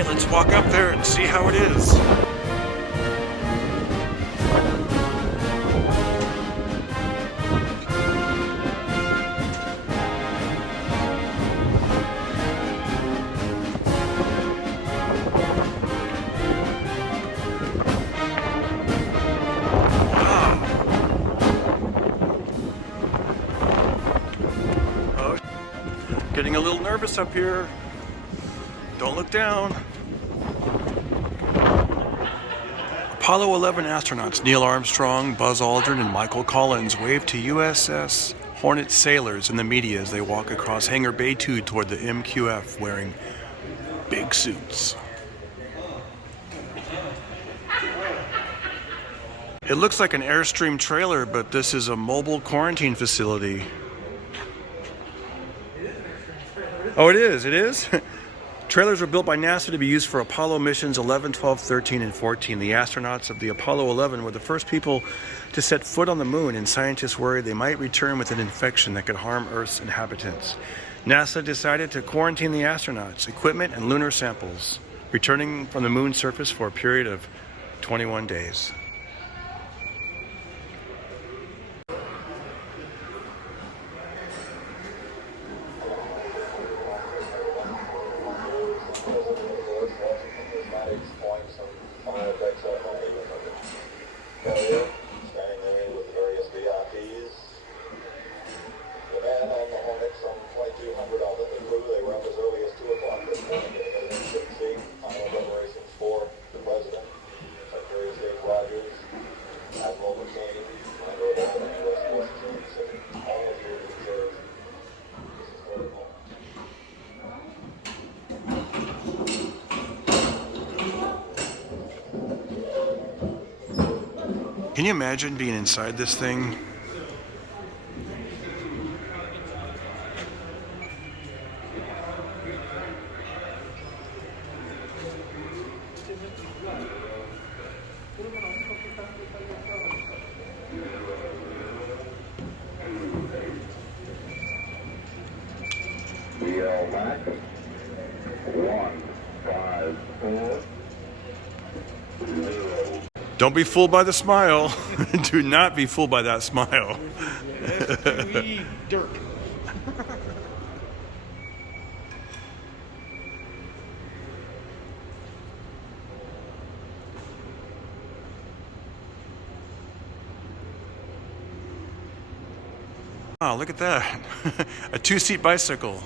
Alright, let's walk up there and see how it is. Getting a little nervous up here. Don't look down. Apollo 11 astronauts Neil Armstrong, Buzz Aldrin, and Michael Collins wave to USS Hornet sailors and the media as they walk across Hangar Bay 2 toward the MQF wearing big suits. It looks like an Airstream trailer, but this is a mobile quarantine facility. Oh, it is, it is? Trailers were built by NASA to be used for Apollo missions 11, 12, 13, and 14. The astronauts of the Apollo 11 were the first people to set foot on the moon, and scientists worried they might return with an infection that could harm Earth's inhabitants. NASA decided to quarantine the astronauts, equipment, and lunar samples, returning from the moon's surface for a period of 21 days. Standing there with the various VIPs. The man on the Hornet, some 2,200 of them, the crew, they were up as early as 2 o'clock this morning getting ready to ship seat, final preparations for the President, Secretary of State Rogers, Admiral McCain, Commander of all the U.S. forces in the Pacific, all of you who serve this historic moment. Can you imagine being inside this thing? We are back. 1, 5, 4, 0. Don't be fooled by the smile. Do not be fooled by that smile. Dirk. Wow, look at that. A 2-seat bicycle.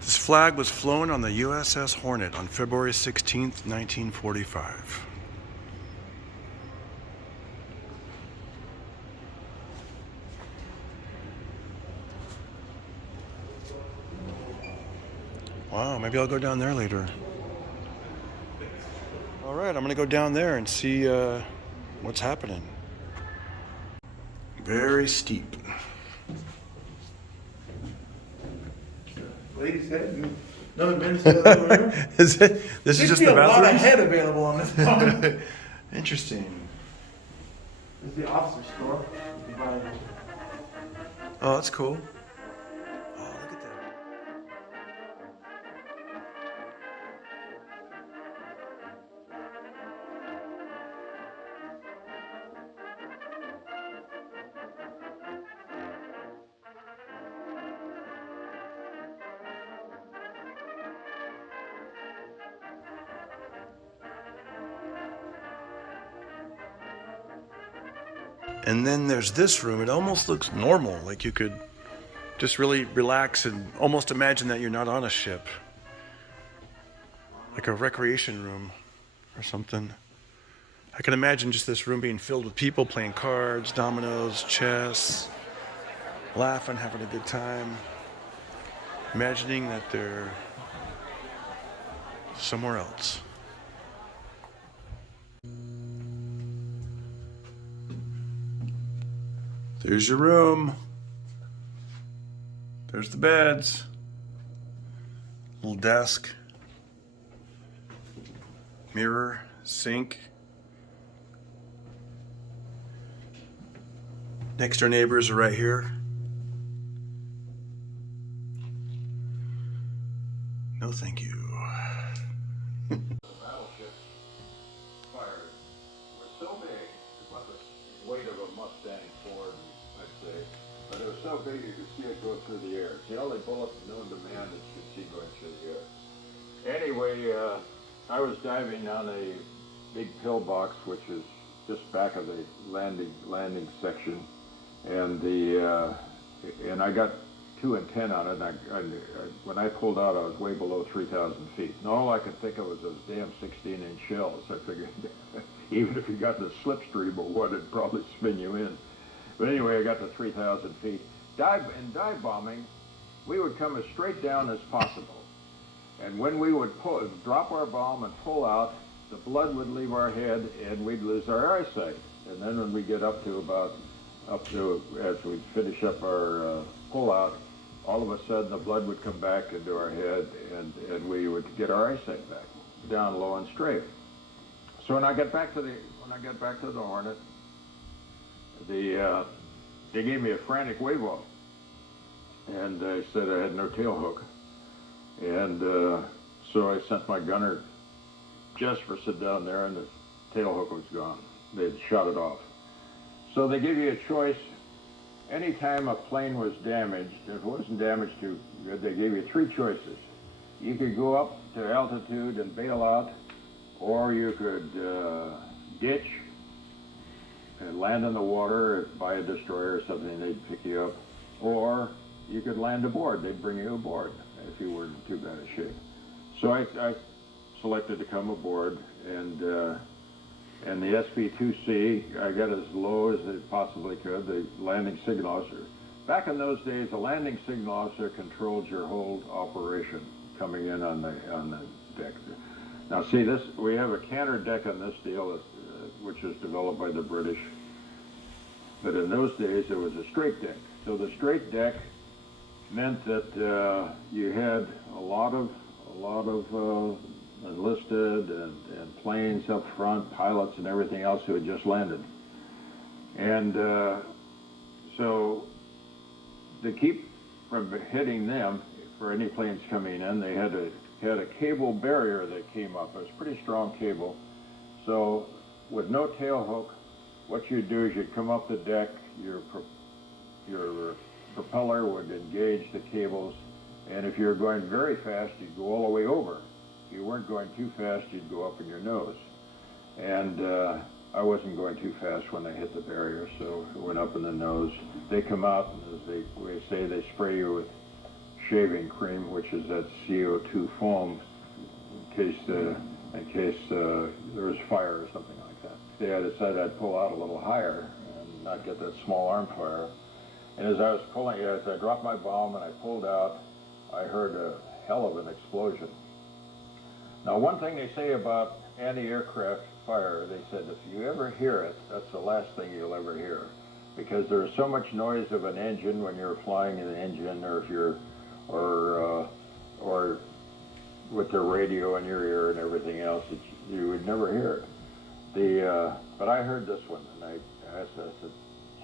This flag was flown on the USS Hornet on February 16th, 1945. Wow, maybe I'll go down there later. All right, I'm gonna go down there and see what's happening. Very steep. Ladies' head. Another men's head over here. Is it? This is just the a lot of bathroom. head available on this phone. Interesting. This is the officer's store. You can buy- Oh, that's cool. Oh, look at that. And then there's this room. It almost looks normal, like you could just really relax and almost imagine that you're not on a ship. Like a recreation room or something. I can imagine just this room being filled with people playing cards, dominoes, chess, laughing, having a good time. Imagining that they're somewhere else. There's your room. There's the beds. Little desk. Mirror, sink. Next door neighbors are right here. No, thank you. Mustang Ford, I'd say. But it was so big you could see it go through the air. It's the only bullet known to man that you could see going through the air. Anyway, I was diving on a big pillbox, which is just back of the landing section, and and I got 2 and 10 on it. And when I pulled out, I was way below 3,000 feet. And all I could think of was those damn 16-inch shells. I figured even if you got in the slipstream of one, it'd probably spin you in. But anyway, I got to 3,000 feet. In dive bombing, we would come as straight down as possible. And when we would drop our bomb and pull out, the blood would leave our head and we'd lose our eyesight. And then when we get up to as we finish up our pull out, all of a sudden the blood would come back into our head and we would get our eyesight back, down low and straight. So when I got back to the Hornet, they gave me a frantic wave off, and they said I had no tail hook, and so I sent my gunner Jesperson down there, and the tail hook was gone. They'd shot it off. So they give you a choice. Anytime a plane was damaged, if it wasn't damaged too good, they gave you 3 choices. You could go up to altitude and bail out, or you could ditch and land in the water by a destroyer or something, they'd pick you up, or you could land aboard, they'd bring you aboard if you were in too bad a shape. So I selected to come aboard, and the SP-2C, I got as low as it possibly could, the landing signal officer. Back in those days, the landing signal officer controlled your whole operation coming in on the deck. Now see this, we have a canter deck on this deal, which was developed by the British. But in those days, it was a straight deck. So the straight deck meant that you had a lot of enlisted and planes up front, pilots and everything else who had just landed. And so to keep from hitting them, for any planes coming in, they had a cable barrier that came up. It was a pretty strong cable. So with no tail hook, what you'd do is you'd come up the deck, your propeller would engage the cables, and if you were going very fast, you'd go all the way over. If you weren't going too fast, you'd go up in your nose. And I wasn't going too fast when they hit the barrier, so it went up in the nose. They come out, and as we say, they spray you with shaving cream, which is that CO2 foam, in case there was fire or something like that. Yeah, I decided I'd pull out a little higher and not get that small arm fire. And as I dropped my bomb and I pulled out, I heard a hell of an explosion. Now, one thing they say about anti-aircraft fire, they said if you ever hear it, that's the last thing you'll ever hear, because there's so much noise of an engine when you're flying in the engine, or if you're or with the radio in your ear and everything else, you would never hear it. But I heard this one, and I said,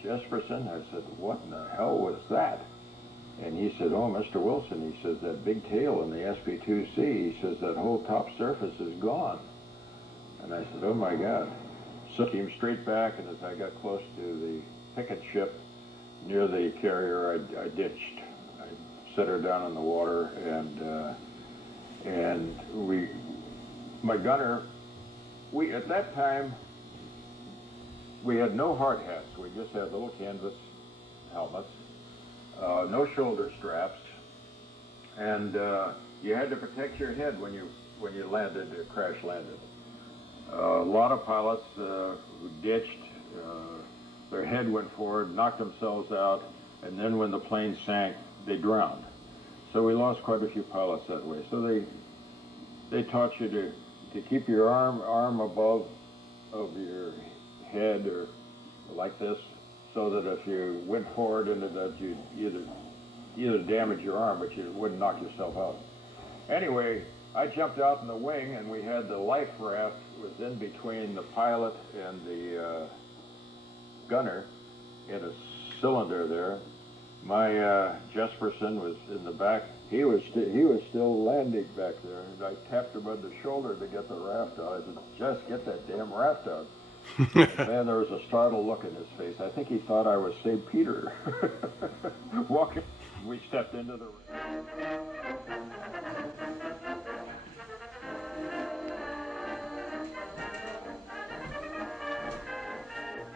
Jesperson, I said, what in the hell was that? And he said, oh, Mr. Wilson, he says, that big tail in the SP-2C, he says, that whole top surface is gone. And I said, oh my God. So I came straight back, and as I got close to the picket ship near the carrier, I ditched. I set her down in the water, and my gunner, at that time, we had no hard hats. We just had little canvas helmets, no shoulder straps, and you had to protect your head when you landed, crash landed. A lot of pilots who ditched, their head went forward, knocked themselves out, and then when the plane sank, they drowned. So we lost quite a few pilots that way. So they taught you to keep your arm above of your head, or like this, so that if you went forward into that, you'd either damage your arm, but you wouldn't knock yourself out. Anyway, I jumped out in the wing, and we had the life raft was in between the pilot and the gunner in a cylinder there. My Jesperson was in the back. He was still landing back there, and I tapped him on the shoulder to get the raft out. I said, just get that damn raft out. Man, there was a startled look in his face. I think he thought I was St. Peter. Walking, we stepped into the...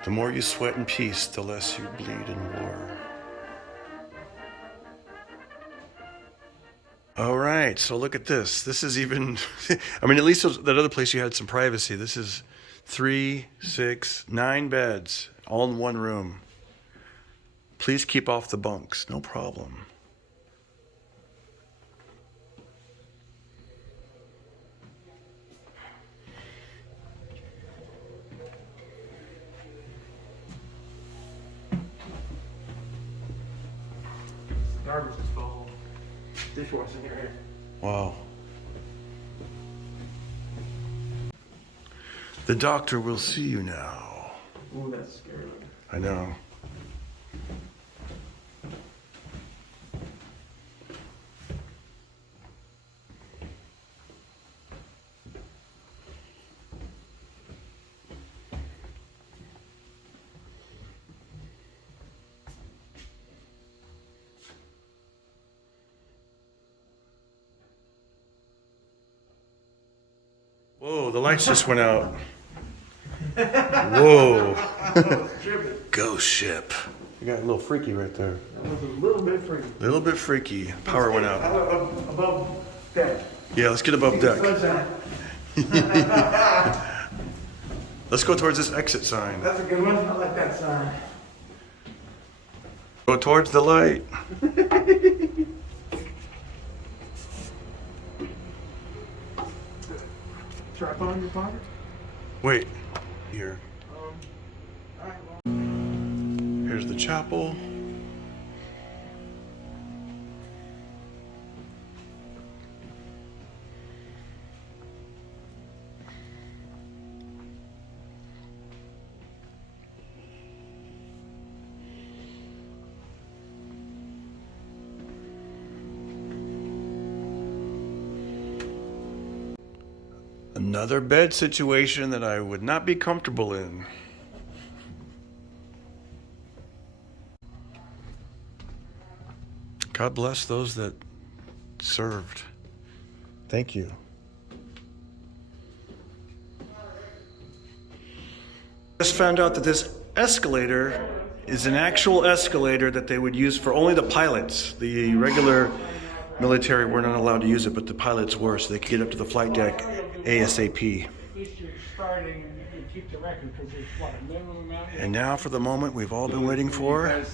The more you sweat in peace, the less you bleed in war. All right, so look at this. This is even, I mean, at least that other place you had some privacy. This is 3, 6, 9 beds, all in one room. Please keep off the bunks, no problem. Garbage disposal. Dishwashing area. Wow. The doctor will see you now. Ooh, that's scary. I know. Whoa, the lights just went out. Whoa. Ghost ship. You got a little freaky right there. That was a little bit freaky. A little bit freaky. Power went out. Above deck. Yeah, let's get above deck. Let's go towards this exit sign. That's a good one. I like that sign. Go towards the light. Tripod in your pocket? Wait. Here. Alright, well. Here's the chapel. Another bed situation that I would not be comfortable in. God bless those that served. Thank you. Just found out that this escalator is an actual escalator that they would use for only the pilots. The regular military were not allowed to use it, but the pilots were, so they could get up to the flight deck ASAP. At least you're starting and you can keep the record because there's what, a minimum amount? And now for the moment we've all been waiting for.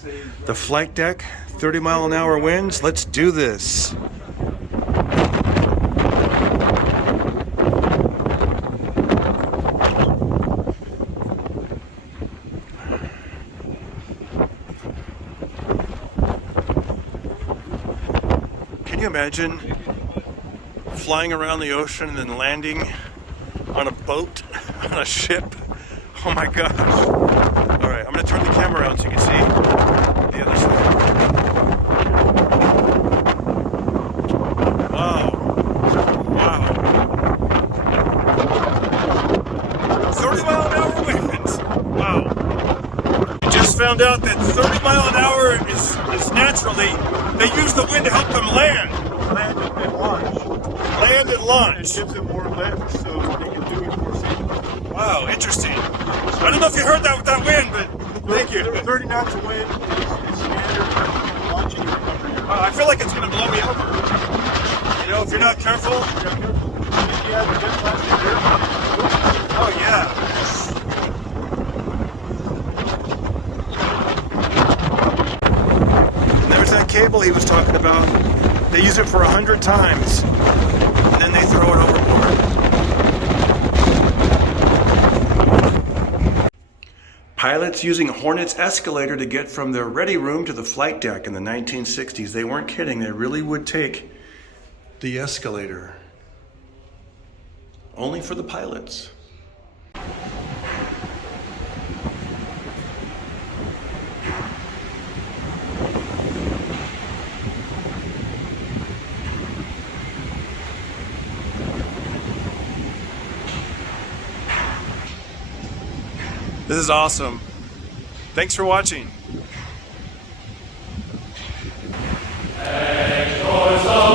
The flight deck, 30-mile-an-hour winds. Let's do this. Can you imagine flying around the ocean and then landing on a boat, on a ship? Oh my gosh. All right, I'm gonna turn the camera around so you can see the other side. Wow. Wow. 30-mile-an-hour winds. Wow. We just found out that 30 mile an hour is natural. They use the wind to help them land. Land and launch. Land and launch. It gives them more lift so they can do it more safely. Wow, interesting. I don't know if you heard that with that wind, but thank you. 30 knots of wind is standard launching and recovery. Wow, I feel like it's going to blow me over. You know, if you're not careful. Oh, yeah. And there's that cable he was talking about. They use it for 100 times, and then they throw it overboard. Pilots using Hornet's escalator to get from their ready room to the flight deck in the 1960s. They weren't kidding. They really would take the escalator. Only for the pilots. This is awesome. Thanks for watching. Joys of